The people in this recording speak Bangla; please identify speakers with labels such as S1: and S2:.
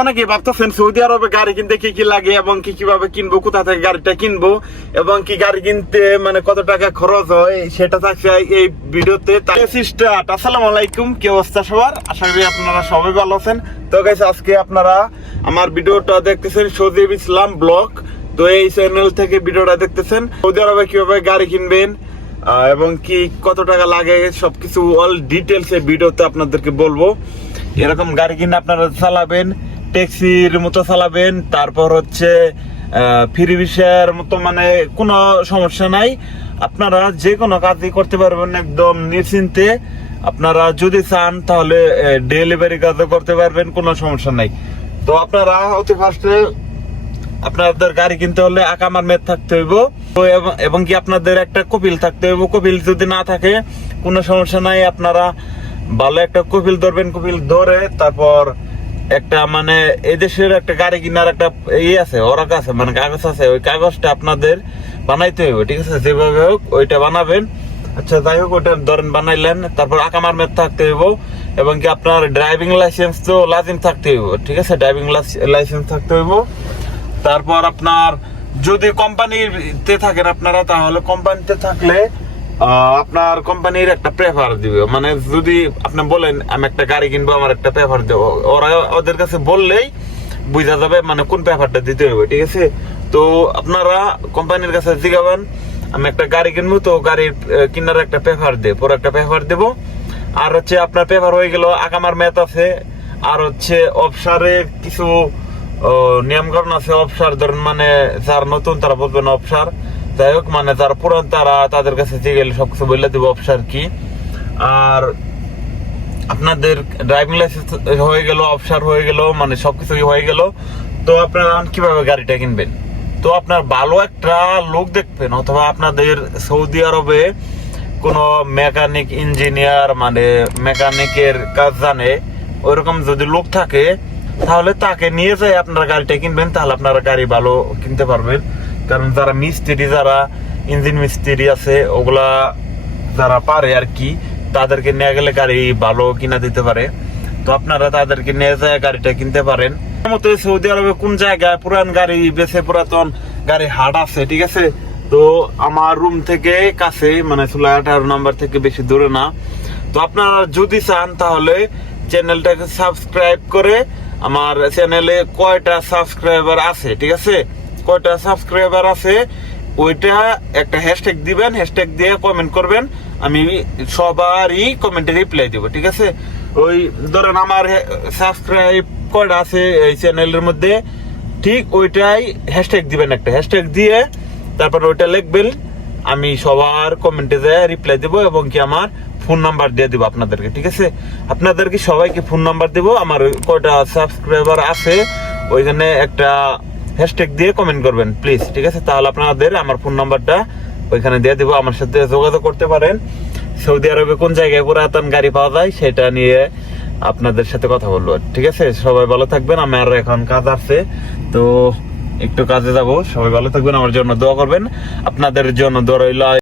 S1: অনেকে ভাবতেছেন সৌদি আরবে গাড়ি কিনতে কি কি লাগে এবং কি কীভাবে কিনবো, কোথা থেকে গাড়িটা কিনবো এবং কি গাড়ি কিনতে মানে কত টাকা খরচ হয়, সেটা থাকছে এই ভিডিওতে। আলাইকুম, কি অবস্থা সবার? আশা করি আপনারা সবাই ভালো আছেন। তো গাইস আজকে আপনারা আমার ভিডিওটা দেখতেছেন সজীব ইসলাম ব্লগ। তো এই চ্যানেল থেকে ভিডিওটা দেখতেছেন, সৌদি আরবে কীভাবে গাড়ি কিনবেন এবং কি কত টাকা লাগে, সবকিছু অল ডিটেলস এই ভিডিওতে আপনাদেরকে বলব। এরকম গাড়ি কিনে আপনারা চালাবেন। ট্যাক্সির মতো চালাবেন, তারপর হচ্ছে ফ্রি বিষয়ের মতো মানে কোনো সমস্যা নাই। আপনারা যে কোনো কাজই করতে পারবেন একদম নিশ্চিন্তে। আপনারা যদি চান তাহলে ডেলিভারি কাজও করতে পারবেন, কোনো সমস্যা নাই। তো আপনারা অতি ফার্স্টে আপনাদের গাড়ি কিনতে হলে আকামার মেদ থাকতে হইব। এবং কি আপনাদের একটা কপিল থাকতে হইব। কপিল যদি না থাকে, কোনো সমস্যা নাই। আপনারা ভালো একটা কপিল ধরবেন, কপিল ধরে তারপর একটা মানে এই দেশের একটা গাড়ি কেনার একটা ইয়ে আছে ওরাক আছে মানে কাগজ আছে, ওই কাগজটা আপনাদের বানাইতে হইব, ঠিক আছে? যেভাবে হোক, ওইটা বানাবেন। আচ্ছা যাই হোক, ওইটা ধরেন বানাইলেন, তারপর আকামার মেদ থাকতে হইব, এবং কি আপনার ড্রাইভিং লাইসেন্স তো লাজিম থাকতে হইব, ঠিক আছে? ড্রাইভিং লাইসেন্স থাকতে হইব। তারপর আপনার যদি কোম্পানিতে থাকেন আপনারা, তাহলে কোম্পানিতে থাকলে আপনার কোম্পানির একটা প্রেফার দিবে। মানে যদি আপনি বলেন, আমি একটা গাড়ি কিনবো, আমার একটা পেপার দেবো ওরা ওদের কাছে বললেই বুঝা যাবে মানে কোন পেপারটা দিতে হবে, ঠিক আছে? তো আপনারা কোম্পানির কাছে জিগাবেন আমি একটা গাড়ি কিনবো, তো গাড়ির কিনার একটা পেপার দে, পুরো একটা পেপার দেবো। আর হচ্ছে আপনার পেপার হয়ে গেল আগামার ম্যাথ আছে। আর হচ্ছে অফসারে কিছু নিয়ম কারণ আছে। অফসার ধরুন মানে যার নতুন, তারা বলবেন অফসার যাই হোক মানে যারা পুরান, তারা তাদের কাছে যে গেলে সবকিছু বলে দেবো অফসার কি। আর আপনাদের ড্রাইভিং লাইসেন্স হয়ে গেল, অফসার হয়ে গেল মানে সবকিছু হয়ে গেল, তো আপনারা কীভাবে গাড়িটা কিনবেন? তো আপনার ভালো একটা লোক দেখবেন, অথবা আপনাদের সৌদি আরবে কোনো মেকানিক ইঞ্জিনিয়ার মানে মেকানিকের কাজ জানে, ওইরকম যদি লোক থাকে, তাহলে তাকে নিয়ে যায় আপনারা গাড়িটা কিনবেন, তাহলে আপনারা গাড়ি ভালো কিনতে পারবেন। কারণ যারা মিস্ত্রি, যারা ইঞ্জিন মিস্ত্রি আছে, ওগুলা যারা পারে আর কি, তাদেরকে নিয়ে গেলে গাড়ি ভালো কিনা দিতে পারে। তো আপনারা তাদেরকে নিয়ে যায় গাড়িটা কিনতে পারেন। সৌদি আরবে কোন জায়গায় পুরান গাড়ি বেছে পুরাতন গাড়ি হাট আছে, ঠিক আছে? তো আমার রুম থেকে কাছে মানে ষোলো আঠারো নাম্বার থেকে বেশি দূরে না। তো আপনারা যদি চান তাহলে চ্যানেলটাকে সাবস্ক্রাইব করে আমার চ্যানেলে কয়টা সাবস্ক্রাইবার আছে, ঠিক আছে? কয়টা সাবস্ক্রাইবার আছে, ওইটা একটা হ্যাশট্যাগ দিবেন হ্যাশট্যাগ দিয়ে কমেন্ট করবেন, আমি সবারই কমেন্টে রিপ্লাই দেবো, ঠিক আছে? ওই ধরেন আমার সাবস্ক্রাইব কয়টা আছে এই চ্যানেলের মধ্যে, ঠিক ওইটাই হ্যাশট্যাগ দিবেন একটা। হ্যাশট্যাগ দিয়ে তারপর ওইটা লিখবেন, আমি সবার কমেন্টে যায় রিপ্লাই দেবো এবং কি আমার ফোন নাম্বার দিয়ে দেবো আপনাদেরকে, ঠিক আছে? আপনাদেরকে সবাইকে ফোন নাম্বার দেবো। আমার কয়টা সাবস্ক্রাইবার আছে, ওইখানে একটা হ্যাশট্যাগ দিয়ে কমেন্ট করবেন প্লিজ ঠিক আছে? তাহলে আপনাদের আমার ফোন নাম্বারটা ওইখানে দিয়ে দেবো, আমার সাথে যোগাযোগ করতে পারেন। সৌদি আরবে কোন জায়গায় পুরাতন গাড়ি পাওয়া যায় সেটা নিয়ে আপনাদের সাথে কথা বলব, ঠিক আছে? সবাই ভালো থাকবেন আমার এখন কাজ আছে, তো একটু কাজে যাব। সবাই ভালো থাকবেন, আমার জন্য দোয়া করবেন। আপনাদের জন্য দোয়া রইল